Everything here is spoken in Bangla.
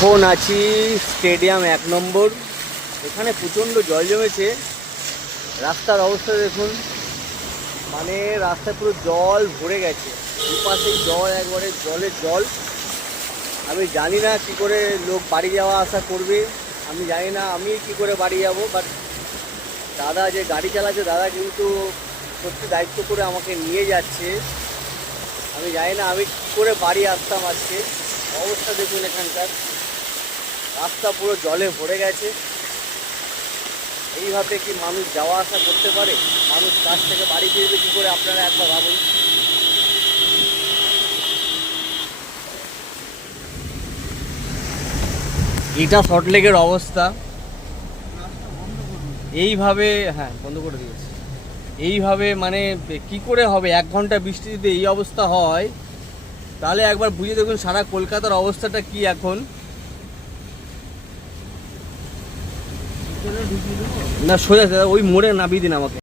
এখন আছি স্টেডিয়াম 1 নম্বর। এখানে প্রচণ্ড জল জমেছে। রাস্তার অবস্থা দেখুন, মানে রাস্তায় পুরো জল ভরে গেছে, দুপাশেই জল, একবারে জলের জল। আমি জানি না কী করে লোক বাড়ি যাওয়া আসা করবে, আমি জানি না আমি কি করে বাড়ি যাব। বাট দাদা যে গাড়ি চালাচ্ছে, দাদা কিন্তু সত্যি দায়িত্ব করে আমাকে নিয়ে যাচ্ছে। আমি জানি না আমি কী করে বাড়ি আসতাম আজকে। অবস্থা দেখুন, এখানকার রাস্তা পুরো জলে ভরে গেছে। এইভাবে কি মানুষ যাওয়া আসা করতে পারে? মানুষ কাছ থেকে বাড়ি ফিরবে কী করে, আপনারা একবার ভাবুন। এটা সল্টলেকের অবস্থা। এইভাবে, হ্যাঁ বন্ধ করে দিয়েছে। এইভাবে মানে কি করে হবে? 1 ঘন্টা বৃষ্টি যদি এই অবস্থা হয়, তাহলে একবার বুঝে দেখুন সারা কলকাতার অবস্থাটা কি এখন। না সোজা ওই মোড়ে নামিয়ে দিন আমাকে।